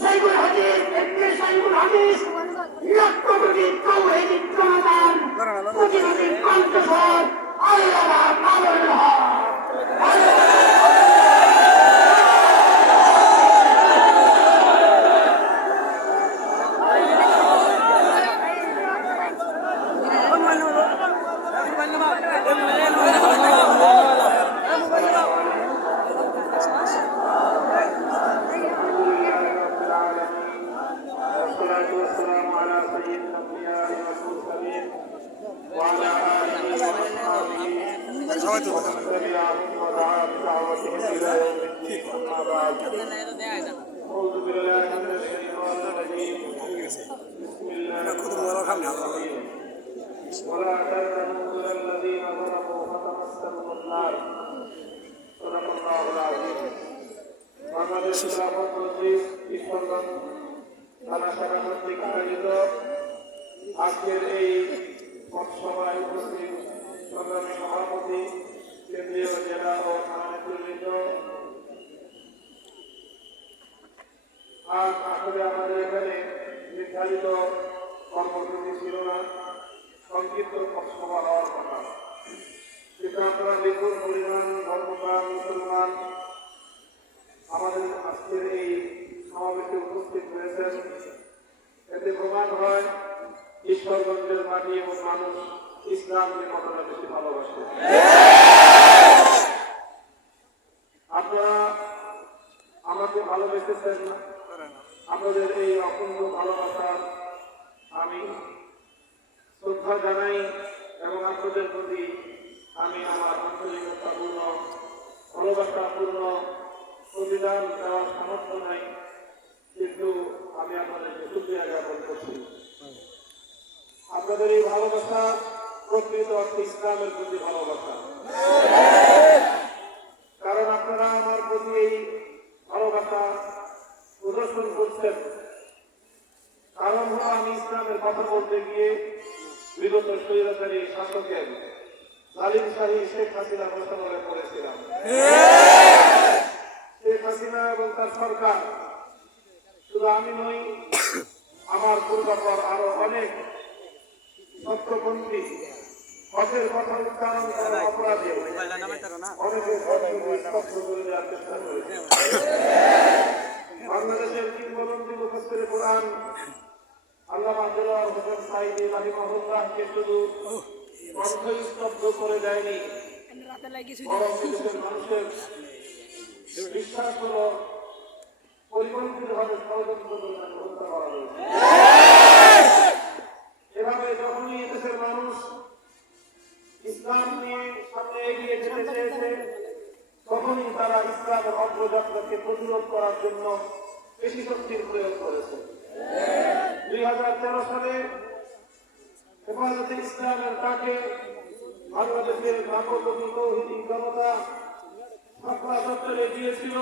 সাইবুল হাদিস ইবনে সাইবুল হাদিস লক্ষ কোটি তাওহীদ প্রমাণ প্রতিবাদী কণ্ঠস্বর আল্লামা মামুনুল হক। ولا تركنوا إلى الذين ظلموا فتمسكوا النار صدق الله العظيم বাংলাদেশ খেলাফত মজলিস ইসলাম থানা শাখা কর্তৃক আয়োজিত আজকের এই সভায় উপস্থিত সংগ্রামী সভাপতি কেন্দ্রীয় জেলা ও থানা নেতৃবৃন্দ, আজ আসলে আমাদের এখানে নির্ধারিত কর্মসূচি ছিল না, সংক্ষিপ্ত সভা হওয়ার কথা, কিন্তু আপনারা বিপুল পরিমাণ ধর্মপ্রাণ মুসলমান আমাদের আজকের এই সমাবেশে উপস্থিত হয়েছেন। এতে প্রমাণ হয় ঈশ্বরগঞ্জের মাটি এবং মানুষ ইসলামকে কতটা বেশি ভালোবাসে। আপনারা আমাকে ভালোবেসেছেন, আপনাদের এই অপূর্ণ ভালোবাসা আমি শ্রদ্ধা জানাই এবং আপনাদের প্রতি আমি আমার আন্তরিকতাপূর্ণ ভালোবাসাপূর্ণ প্রতিদান দেওয়ার সামর্থ্য নাই, কিন্তু আমি আপনাদেরকে শুকরিয়া জ্ঞাপন করছি। আপনাদের এই ভালোবাসা প্রকৃত অর্থে ইসলামের প্রতি ভালোবাসা, কারণ আপনারা আমার প্রতি এই ভালোবাসা প্রদর্শন করছেন। কারণ হলো আমি ইসলামের কথা বলতে গিয়ে বিগত স্বৈরাচারী শাসকের জালিম শাহী শেখ হাসিনা মোকাবেলা করেছিলাম। শেখ হাসিনা এবং তার সরকার, শুধু আমি নই, আমার পূর্বাপর আরো অনেক সত্যপন্থী হকের কথা উচ্চারণ করার অপরাধে অনেকে স্তব্ধ করে দেওয়ার চেষ্টা করেছে। বাংলাদেশের কিংবদন্তি মুফাসসিরে কোরআন আল্লামা দেলোয়ার হোসেন সাঈদী রাহিমাহুল্লাহকে শুধু কণ্ঠস্তব্ধ করে দেয়নি, বরং দেশের মানুষের বিশ্বাস হলো পরিকল্পিতভাবে ষড়যন্ত্র করে হত্যা করা হয়েছে। এভাবে যখনই দেশের মানুষ ইসলাম নিয়ে সামনে এগিয়ে যেতে চেয়েছে, তখনই তারা ইসলামের অগ্রযাত্রাকে প্রতিরোধ করার জন্য বেশি শক্তির প্রয়োগ করেছে। 2013 সালে হেফাজতে ইসলামের ডাকে বাংলাদেশের নাগরিক তৌহিদি জনতা ছাত্রা চত্বরে গিয়েছিল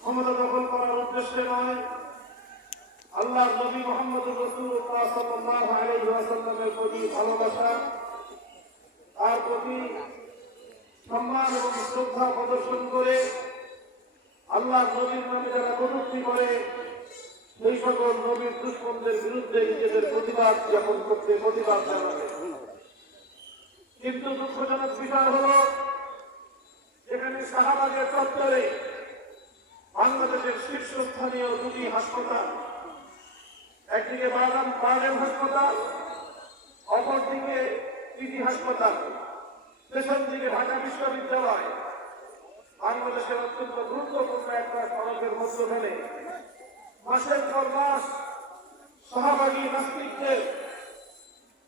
ক্ষমতা দখল করার উদ্দেশ্যে নয়, আল্লাহর নবী মুহাম্মদ রাসূলুল্লাহ সাল্লাল্লাহু আলাইহি ওয়াসাল্লামের প্রতি ভালোবাসা, তার প্রতি সম্মান এবং শ্রদ্ধা প্রদর্শন করে আল্লাহর নবীর নামে যারা কটূক্তি করে সেই সকল নবীর দুশমনদের বিরুদ্ধে নিজেদের প্রতিবাদ জ্ঞাপন করতে প্রতিবাদ জানাবে। কিন্তু দুঃখজনক বিষয় হল, এখানে শাহবাগের চত্বরে বাংলাদেশের শীর্ষস্থানীয় দুটি হাসপাতাল, একদিকে বারডেম হাসপাতাল, অপরদিকে পিজি হাসপাতাল, পেছন দিকে ঢাকা বিশ্ববিদ্যালয়, বাংলাদেশের অত্যন্ত গুরুত্বপূর্ণ একটা সড়কের মধ্যখানে মাসের পর মাস শাহবাগী নাস্তিকদের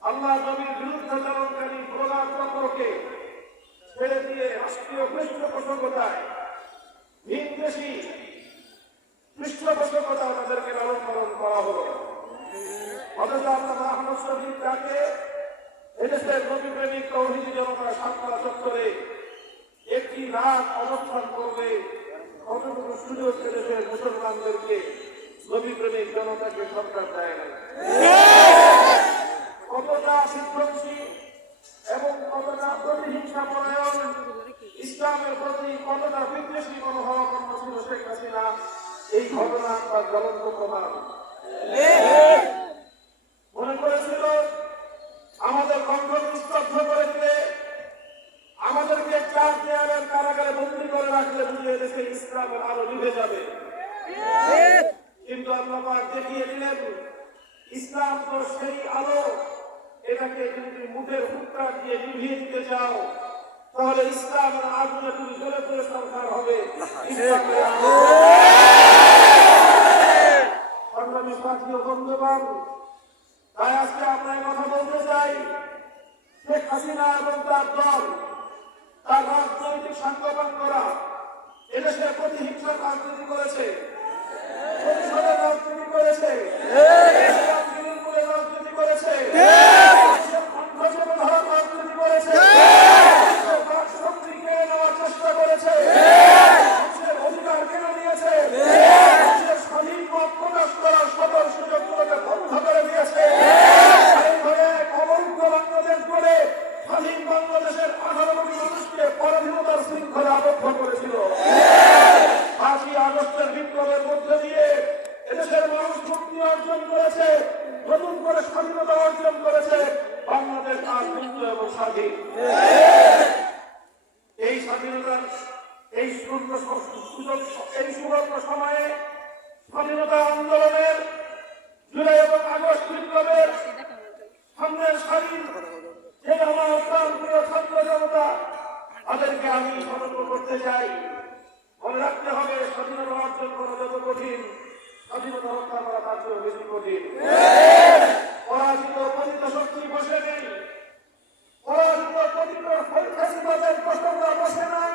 আল্লাহ নবীর বিরুদ্ধাচরণকারী গোলাম চক্রকে ছেড়ে দিয়ে রাষ্ট্রীয় পৃষ্ঠপোষকতায় ভিনদেশী পৃষ্ঠপোষকতা তাদেরকে লালন পালন করা হলো। অথচ আল্লামা আহমদ শফীর ডাকে এদেশের নবী প্রেমিক তৌহিদি জনতা সাতরা চত্বরে একটি রাত অবস্থান করবে, কতটুকু সুযোগ দেশের মুসলমানদেরকে নবী প্রেমিক জনতাকে সরকার দেয় না। কতটা বিধ্বংসী এবং কতটা প্রতিহিংসা পরায়ণ, ইসলামের প্রতি কতটা বিদ্বেষী মনোভাবাপন্ন ছিল শেখ হাসিনা, এই ঘটনা আপনার জ্বলন্ত প্রমাণ। মনে করেছিল আমাদের কণ্ঠ নিস্তব্ধ করে দিলে, আমাদেরকে 4 দেয়ালের কারাগারে বন্দী করে রাখলে বুঝিয়ে দেশে ইসলামের আলো নিভে যাবে। কিন্তু আল্লাহ পাক দেখিয়ে দিলেন ইসলাম তো সেই আলো, এটাকে যদি মুখের হুক্কা দিয়ে নিভিয়ে দিতে চাও তাহলে ইসলামের আগুনে তুমি জ্বলে পড়ে সংসার হবে। সংগ্রামী সাথী ও বন্ধুগণ, তাই আজকে আমরা এই কথা বলতে চাই, শেখ হাসিনা এবং তার দল তার রাজনৈতিক সংগঠনরা এদেশের প্রতিহিংসার রাজনীতি করেছে, প্রতিশোধের রাজনীতি করেছে, রাজনীতি করেছে, রাজনীতি করেছে, শক্তি কেড়ে নেওয়ার চেষ্টা করেছে, অধিকার কেড়ে নিয়েছে, স্বাধীন মত প্রকাশ করার সকল সুযোগগুলোকে বন্ধ করে দিয়েছে। অবৈধ বাংলাদেশ বলে স্বাধীন বাংলাদেশের 18 কোটি মানুষকে পরাধীনতার শৃঙ্খলা আবদ্ধ করেছিল। 5ই আগস্টের বিপ্লবের মধ্যে দিয়ে এদেশের মানুষ মুক্তি অর্জন করেছে, নতুন করে স্বাধীনতা অর্জন করেছে। বাংলাদেশ আজ মুক্ত এবং স্বাধীন। এই স্বাধীনতার এই সুবর্ণ সময়ে স্বাধীনতা আন্দোলনের জুলাই এবং আগস্ট বিপ্লবের সামনের স্বাধীন যে আমার প্রিয় ছাত্র জনতা, তাদেরকে আমি সতর্ক করতে চাই। মনে রাখতে হবে, স্বাধীনতা অর্জন করা যত কঠিন, স্বাধীনতা রক্ষা করা তার চেয়ে বেশি কঠিন। পরাজিত পতিত শক্তি বসে নেই, পরাজিত পতিত ফ্যাসিবাদের প্রশ্নটা বসে নাই।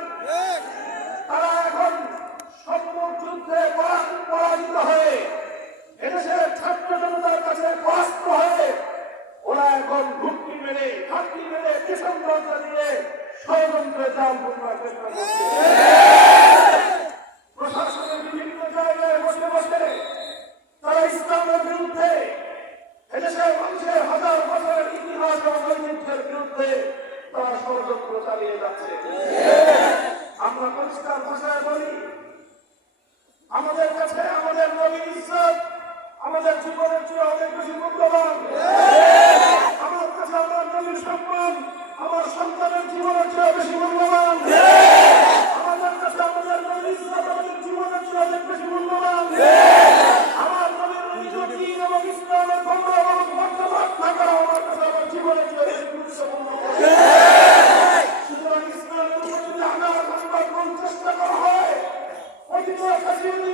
তারা এখন সম্মুখ যুদ্ধে পরাজিত হয়ে এদেশের ছাত্র জনতার কাছে পরাস্ত হয়ে ওরা এখন ঘুটকি মেরে, ঘাটতি মেরে, পেছন দরজা দিয়ে ষড়যন্ত্রে জাল বুনবার চেষ্টা করছে। প্রশাসনের বিভিন্ন জায়গায় বসে বসে তারা ইসলামের বিরুদ্ধে, এদেশের মানুষের হাজার বছরের ইতিহাস এবং ঐতিহ্যের বিরুদ্ধে তারা ষড়যন্ত্র চালিয়ে যাচ্ছে। আমরা পরিষ্কার ভাষায় বলি, আমাদের কাছে আমাদের নবীর ইজ্জত আমাদের জীবনের চেয়ে অনেক বেশি মূল্যবান। আমার কাছে আমার নবীর সম্মান আমার সন্তানের জীবনের চেয়ে বেশি মূল্যবান। আমাদের কাছে আমাদের নবীর ইজ্জত আমাদের জীবনের চেয়ে অনেক বেশি মূল্যবান। আমার নবীর দিন এবং ইসলামের ধর্ম এবং মর্যাদা থাকা আমার কাছে আমার জীবনের চেয়ে বেশি গুরুত্বপূর্ণ। সুতরাং ইসলামের উপর যদি আঘাত হানবার চেষ্টা করা হয়, অতীত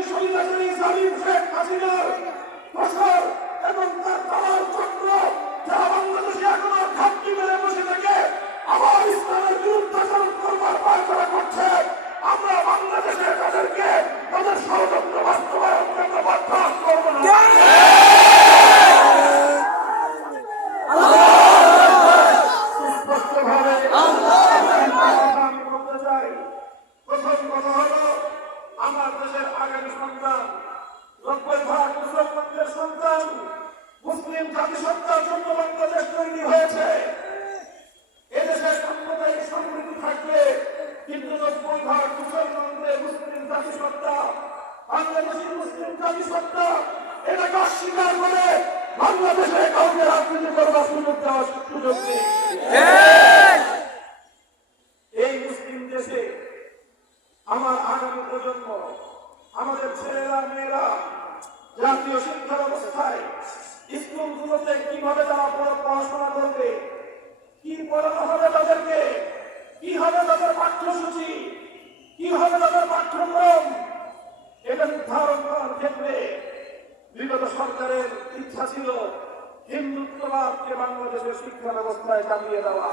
স্বৈরাচারী জালিম শেখ হাসিনার ফসল এবং তার দালাল চক্র যারা বাংলাদেশে এখনো ঘাটতি মেরে বসে থেকে আবার ইসলামের বিরুদ্ধাচরণ করবার পায়তারা করছে, আমরা বাংলাদেশে তাদেরকে তাদের ষড়যন্ত্র বাস্তবায়ন করতে বাধ্য করব না। সুস্পষ্টভাবে আমি বলতে চাই, প্রথম কথা হলো আমার দেশের আগামী সন্তান 90% মুসলমানদের সন্তান, মুসলিম জাতিসত্তার জন্য বাংলাদেশ তৈরি হয়েছে। এদেশের সাম্প্রদায়িক সমৃদ্ধি থাকবে, কিন্তু 90% মুসলমানদের মুসলিম জাতিসত্তা, বাংলাদেশি মুসলিম জাতিসত্তা, এটাকে অস্বীকার করে বাংলাদেশে কাউকে রাজনীতি করবার সুযোগ দেওয়ার সুযোগ নেই। এই মুসলিম দেশে আমার আগামী প্রজন্ম, আমাদের ছেলেরা মেয়েরা জাতীয় শিক্ষা ব্যবস্থায় স্কুলগুলোতে কিভাবে তারা পড়াশোনা করবে, কি পড়ানো হবে তাদেরকে, কি হবে তাদের পাঠ্যসূচি, কি হবে তাদের পাঠ্যক্রম, এটা নির্ধারণ করার ক্ষেত্রে বিগত সরকারের ইচ্ছা ছিল হিন্দুত্ববাদকে বাংলাদেশের শিক্ষা ব্যবস্থায় চালিয়ে দেওয়া।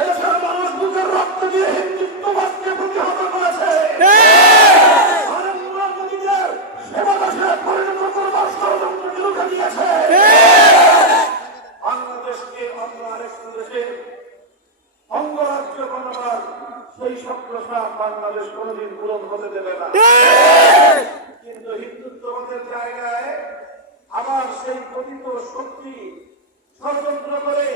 এদেশের মানুষ বুকের রক্ত দিয়ে হিন্দুত্ববাদকে প্রতিহত করেছে। বাংলাদেশকে অন্য আরেকটি দেশের অঙ্গরাজ্য বানাবার সেই স্বপ্নসাপ বাংলাদেশ কোনদিন পূরণ হতে দেবে না। কিন্তু হিন্দুত্ববাদের জায়গায় আবার সেই পতিত শক্তি ষড়যন্ত্র করে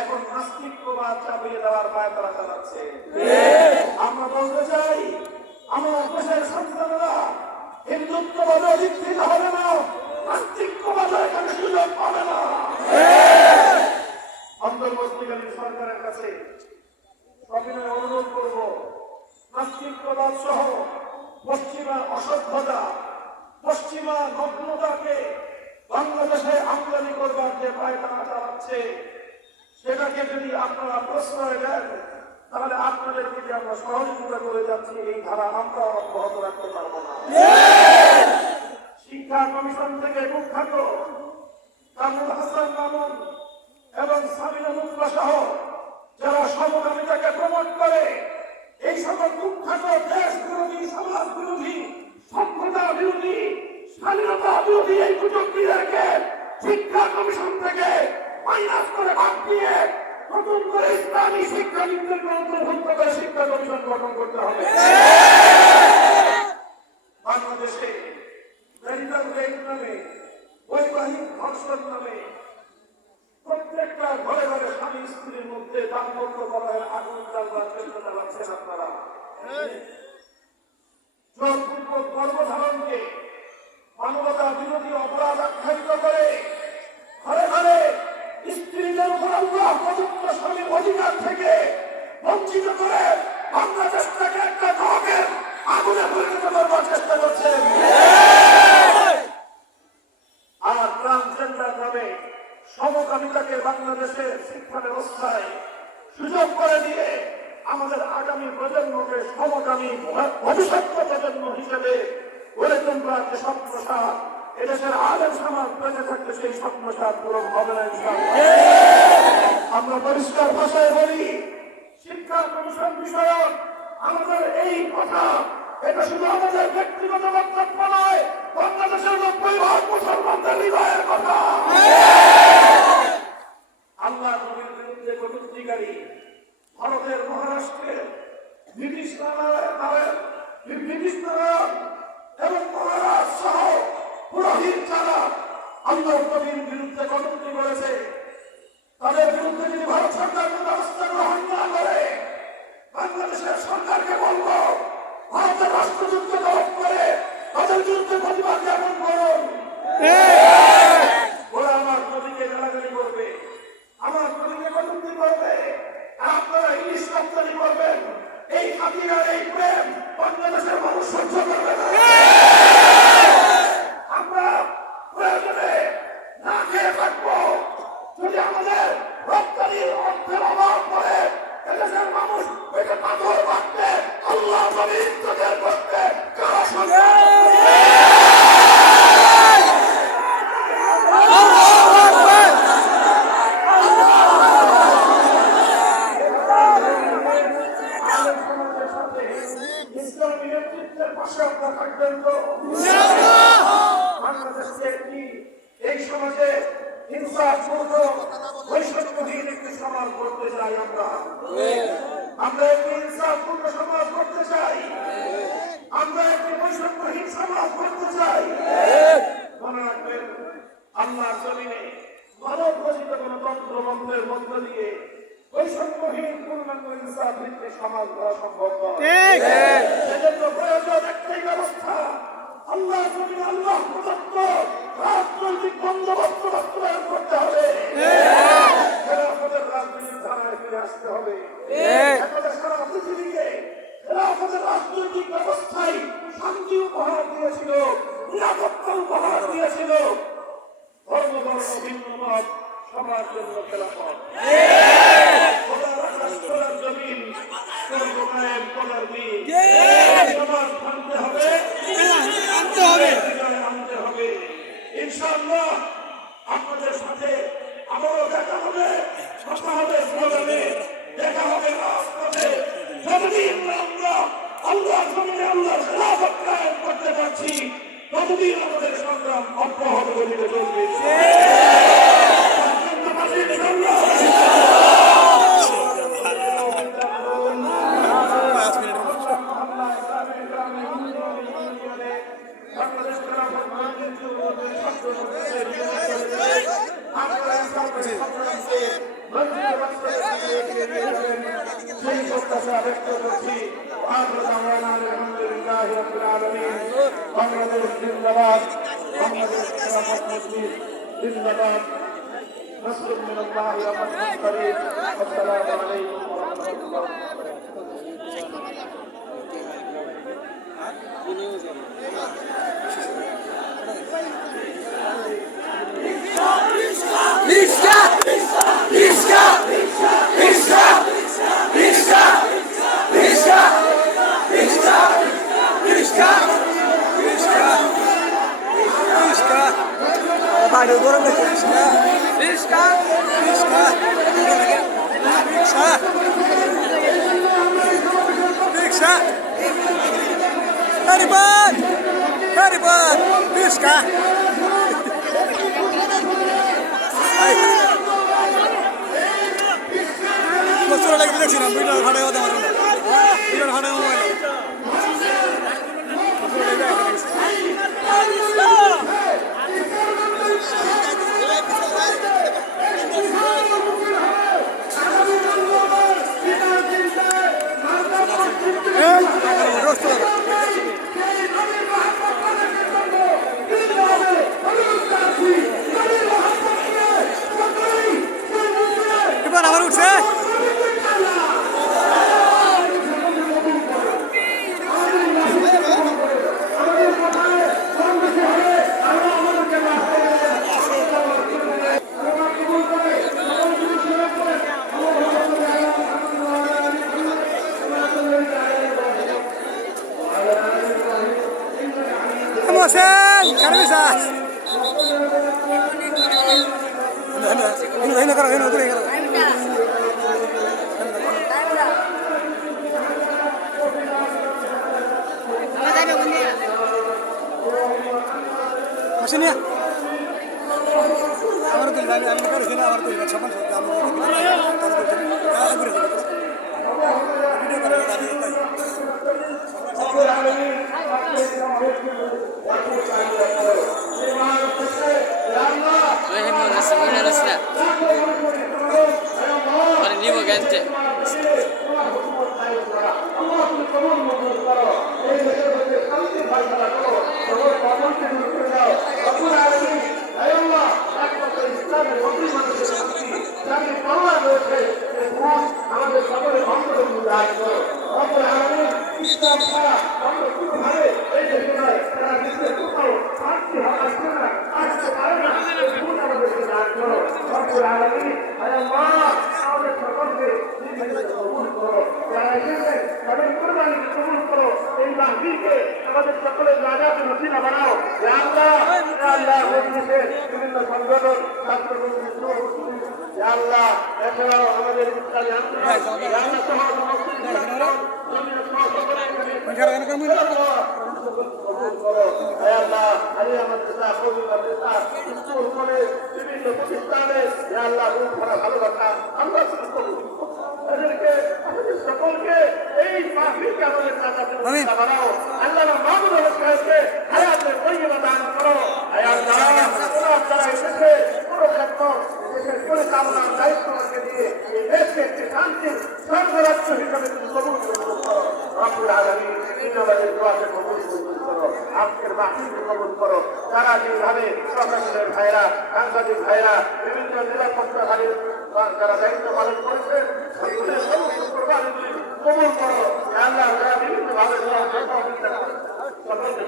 এখন নাস্তিকবাদ চাপিয়ে দেওয়ার পায়তারা চালাচ্ছে। আমরা বলতে চাই, আমার দেশের সন্তানরা হিন্দুত্ববাদে অধিষ্ঠিত হবে না, নাস্তিক্যবাদে এখানে সুযোগ পাবে না। অন্তর্বর্তীকালীন সরকারের কাছে সবিনয় অনুরোধ করব, নাস্তিক্যবাদ সহ পশ্চিমা অসভ্যতা, পশ্চিমা নগ্নতাকে বাংলাদেশে আমদানি করবার যে পায়তারা চালাচ্ছে, সেটাকে যদি আপনারা প্রশ্রয় দেন, তাহলে আপনাদের যদি আমরা সহযোগিতা করে যাচ্ছি, এই ধারা আমরা অব্যাহত রাখতে পারবো না। শিক্ষা কমিশন থেকে কুখ্যাত কামরুল হাসান মামুন এবং সামিনা মুক্তা সহ যারা সমকামিতাকে প্রমোট করে, এই সকল কুখ্যাত দেশ বিরোধী, সমাজ বিরোধী, সভ্যতা বিরোধী, স্বাধীনতা বিরোধী এই কুচক্রীদেরকে শিক্ষা কমিশন থেকে মাইনাস করে ভাগ দিয়ে নতুন করে ইসলামী শিক্ষাবিদদেরকে অন্তর্ভুক্ত করে শিক্ষা কমিশন গঠন করতে হবে। বাংলাদেশে মেরিটাল রেপ নামে, বৈবাহিক ধর্ষণ নামে প্রত্যেকটা ঘরে ঘরে স্বামী স্ত্রীর মধ্যে দাম্পত্য কলহের আগুন জ্বালবার চেষ্টা চালাচ্ছেন আপনারা। জোরপূর্বক গর্ভধারণকে মানবতা বিরোধী অপরাধ আখ্যায়িত করে ঘরে ঘরে স্ত্রীদের উপর আল্লাহ প্রদত্ত স্বামীর অধিকার থেকে বঞ্চিত করে বাংলাদেশটাকে একটা জগের আগুনে পরিণত করবার চেষ্টা করছেন। আর ট্রান্সজেন্ডার নামে সমকামিতাকে বাংলাদেশের শিক্ষা ব্যবস্থায় সুযোগ করে দিয়ে আমাদের আগামী প্রজন্মকে সমকামী ভবিষ্যৎ প্রজন্ম হিসেবে গড়ে তোলার যে স্বপ্নসার, এদেশের আলেম সমাজ বেঁচে থাকতে সেই স্বপ্নসার পূরণ হবে না ইনশাআল্লাহ। আমরা পরিষ্কার ভাষায় বলি, শিক্ষা কমিশন বিষয়ক আমাদের এই কথা, এটা শুধু আমাদের ব্যক্তিগত বক্তব্য নয়, বাংলাদেশের 90% মুসলমানদের হৃদয়ের কথা। আল্লাহ নবীর বিরুদ্ধে কটূক্তিকারী ভারতের মহারাষ্ট্রের ব্রিটিশ এবং মহারাজ সহ পুরোহিত যারা আল্লাহ নবীর বিরুদ্ধে কটূক্তি করেছে, তাদের বিরুদ্ধে যদি ভারত সরকার ব্যবস্থা গ্রহণ না করে, বাংলাদেশের সরকারকে বলবো ভারতের রাষ্ট্রযুদ্ধ দমন করে তাদের বিরুদ্ধে প্রতিবাদ জ্ঞাপন করুন। ওরা আমার নদীকে গালাগালি করবে, আমার নদীকে কটূক্তি করবে, আপনারা ইলিশ রপ্তানি করবেন, এই খাতিরা, এই প্রেম বাংলাদেশের মানুষ সহ্য করবে না। আমরা প্রয়োজনে না খেয়ে থাকবো, যদি আমাদের রপ্তানির অর্থের অভাব পড়ে, এদেশের মানুষ পেটে পাথর বাঁধতে, আল্লাহ নবীর ইজ্জতের করতে কারা সরকার এই সমাজে হিংসাপূর্ণ বৈষম্যহীন একটি সমাজ করতে চাই। আমরা একটি হিংসাপূর্ণ সমাজ করতে চাই, আমরা একটি বৈষম্যহীন সমাজ করতে চাই। মনে রাখবেন, আল্লাহর জমিনে মানব ঘোষিত গণতন্ত্র মন্ত্রের মধ্য দিয়ে বৈষম্যহীন পূর্ণাঙ্গ ইনসাফ ভিত্তিক সমাজ করা সম্ভব নয়। সেজন্য প্রয়োজন একটাই ব্যবস্থা, আল্লাহ জমিনে আল্লাহ প্রদত্ত রাজনৈতিক বন্দোবস্ত বাস্তবায়ন করতে হবে। খেলাফতের রাজনৈতিক ধারায় ফিরে আসতে হবে। সারা পৃথিবীকে খেলাফতের রাজনৈতিক ব্যবস্থায় শান্তি উপহার দিয়েছিল, নিরাপত্তা উপহার দিয়েছিল। ধর্ম বর্ণ ভিন্ন মত সবার জন্য খেলাফত। জমিন সমাজ আনতে হবে। ইনশাআল্লাহ আপনাদের সাথে আবারও দেখা হবে, কথা হবে স্লোগানে, দেখা হবে রাজপথে। যতদিন আমরা আল্লাহ জমিনে আল্লাহর খেলাফত কায়েম করতে পারছি, ততদিন আমাদের সংগ্রাম অব্যাহত গতিতে চলবে। সেই প্রত্যাশা ব্যক্ত করছি। আলহামদুলিল্লাহি রাব্বিল আলামিন। বাংলাদেশ জিন্দাবাদ, বাংলাদেশ খেলাফত মজলিস জিন্দাবাদ। نصر من الله وفتح قريب. والسلام عليكم ورحمة الله. Haribad! Pisca! Masura lagi direksi nam, video hada hada maru. Video hada mobile. Emosen, karena bisa. Ini karo, ini karo. Mesin ya. Amar tuh, kami karo sini amar tuh, sama sama. Video karo tadi. আমাদের সকলের অন্তর্ভুক্ত দান করো। রব্বুল আলামিন ইসলাম ছাড়া অন্য কোনো ভাবে এই দেশে নয়, তারা বিশ্বের কোথাও শান্তি আসছে না, আসতে পারে না। ভুল আমাদেরকে দান করো। রব্বুল আলামিন আয় আল্লাহ আমাদের সকলকে জীবনে কবুল করো। যারা এসেছেন তাদের কুরবানিকে কবুল করো। এই মাহফিলকে আমাদের সকলের নাজাত নসিবা বানাও। ইয়া আল্লাহ, ইয়া আল্লাহ, মজলিসের বিভিন্ন সংগঠন ছাত্র ইয়া আল্লাহ, এছাড়াও আমাদের ইসলামী বিভিন্ন প্রতিষ্ঠানে ভালোবাসা আমরা এদেরকে আমাদের সকলকে এই মাহফিলকে আমাদের বানাও। আল্লাহ মাহমুদ সাহেবকে হায়াতের তৈবা দান করো। যারা এসেছে পুরো ক্ষেত্র দেশের পরিচালনার দায়িত্বকে দিয়ে এই দেশকে একটি শান্তির স্বর্গরাজ্য হিসাবে তুমি কবুল করো। রব্বুল আলামিন আমাদের দোয়াকে কবুল করো। আজকের মাহফিলকে কবুল করো। যারা যেভাবে প্রশাসনের ভাইরা, সাংবাদিক ভাইরা, বিভিন্ন নিরাপত্তা বাহিনীর যারা দায়িত্ব পালন করেছে সকলের সমস্ত কোরবানিগুলি কবুল করো। আল্লাহ যারা বিভিন্নভাবে সকলকে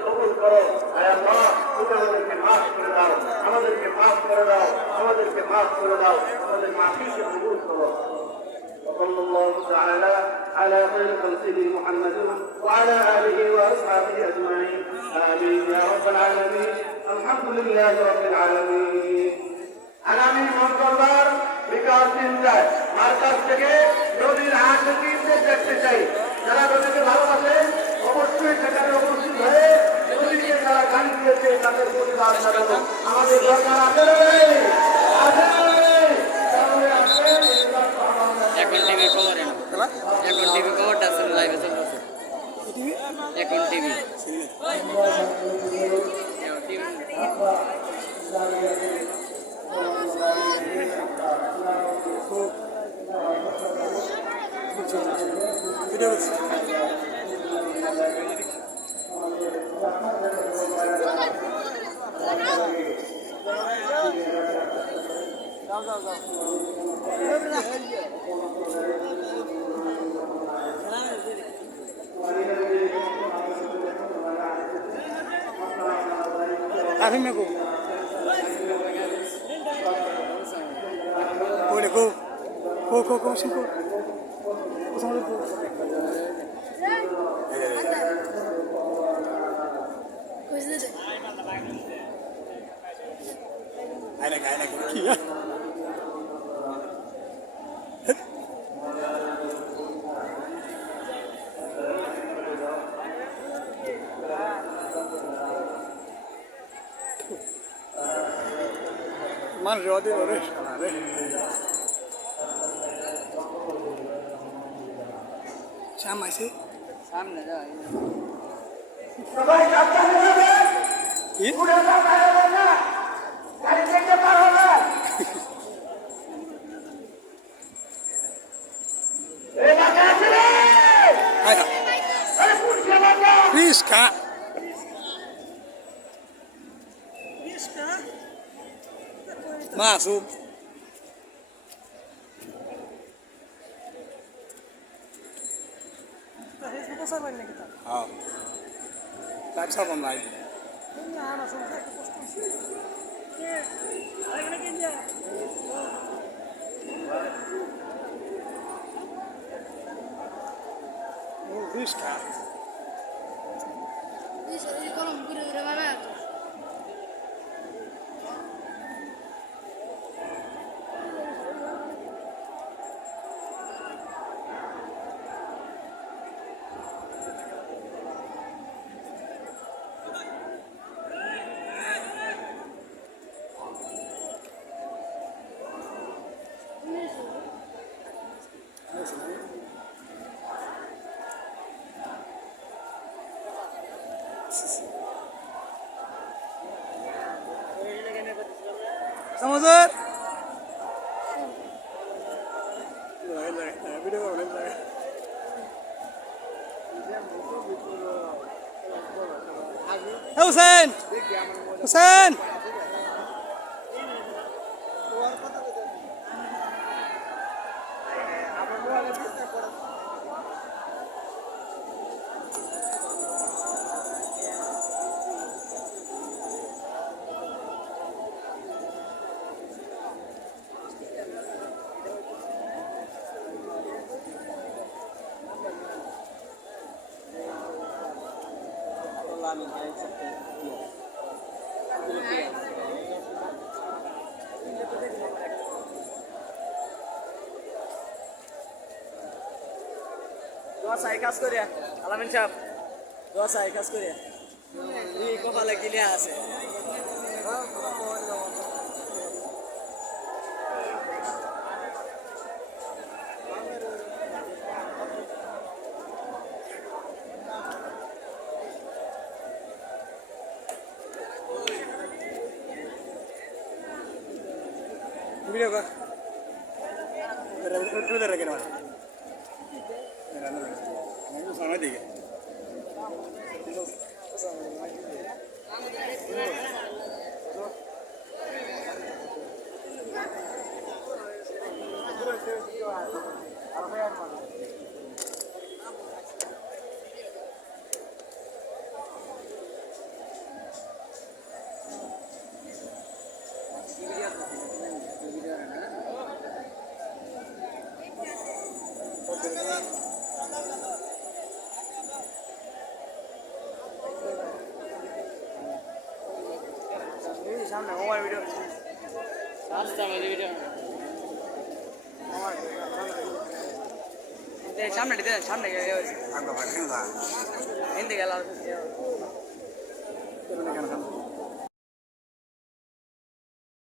কবুল করো। আল্লাহ তুমি আমাদেরকে মাফ করে দাও, আমাদেরকে মাফ করে দাও, আমাদেরকে মাফ করে দাও, আমাদের মাফিকে কবুল করো। وصلى الله تعالى على خير خلقه محمد وعلى اله واصحابه اجمعين امين يا رب العالمين الحمد لله رب العالمين আগামী মঙ্গলবার বিকাল 3টায় মার্কাজ থেকে নদীর আশিকদের দেখতে চাই। যারা নদীকে ভালোবাসে অবশ্যই সেখানে উপস্থিত হয়ে নদীকে যারা গাড়ি দিয়েছে তাদের পরিবার জানাবো। আমাদের দরকার আছে এখন টিভি খবর এখন টিভি খবরটা আসলে লাইভে চলতেছে। এখন TV TV Akhir ni aku. Boleh ko. Ko singko. Ko sama ko. Aina. Kia. Man rodi ore shalare. Sama sih. সামনে যাও সবাই সাবধানে যাবেন কি? পুরো সাবধানে যাবেন না গাড়ি থেকে পার হবে এই বাচ্চা আছে রে Aina. আরে পুলিশ বাচ্চা Risca. Masuk. Oh. Tak sama lagi. Risca. Samazar. Video kau boleh. Hussein. Hussein. দোয়া চাই কাজ করিয়া আলামিন সাহেব দোয়া চাই কাজ করিয়া এই কপালে গিলে আছে Video kau. Udah lagi mana? Ini sama dia. সামনে মোবাইল ভিডিও রাস্তা মধ্যে ভিডিও সামনে দিতে সামনে গিয়ে Agak pakai lah. হিন্দি গেল Terus kan.